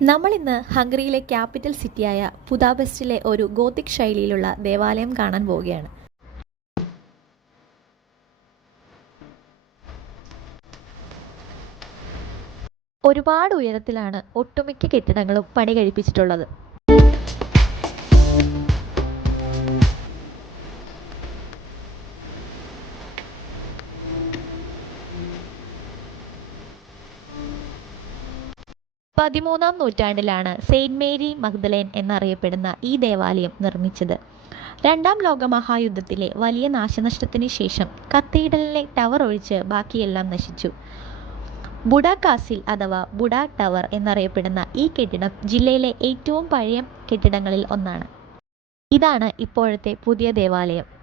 നമ്മളിന്ന് ഹംഗറിയിലെ ക്യാപിറ്റൽ സിറ്റിയായ ബുദാപെസ്റ്റിലെ ഒരു ഗോത്തിക് ശൈലിയിലുള്ള ദേവാലയം കാണാൻ പോവുകയാണ്. ഒരുപാട് ഉയരത്തിലാണ് ഒട്ടുമിക്ക കെട്ടിടങ്ങളും പണി കഴിപ്പിച്ചിട്ടുള്ളത്. പതിമൂന്നാം നൂറ്റാണ്ടിലാണ് സെയിന്റ് മേരി മഗ്ദലേൻ എന്നറിയപ്പെടുന്ന ഈ ദേവാലയം നിർമ്മിച്ചത്. രണ്ടാം ലോകമഹായുദ്ധത്തിലെ വലിയ നാശനഷ്ടത്തിന് ശേഷം കത്തീഡ്രലിലെ ടവർ ഒഴിച്ച് ബാക്കിയെല്ലാം നശിച്ചു. ബുഡ കാസിൽ അഥവാ ബുഡ ടവർ എന്നറിയപ്പെടുന്ന ഈ കെട്ടിടം ജില്ലയിലെ ഏറ്റവും പഴയ കെട്ടിടങ്ങളിൽ ഒന്നാണ്. ഇതാണ് ഇപ്പോഴത്തെ പുതിയ ദേവാലയം.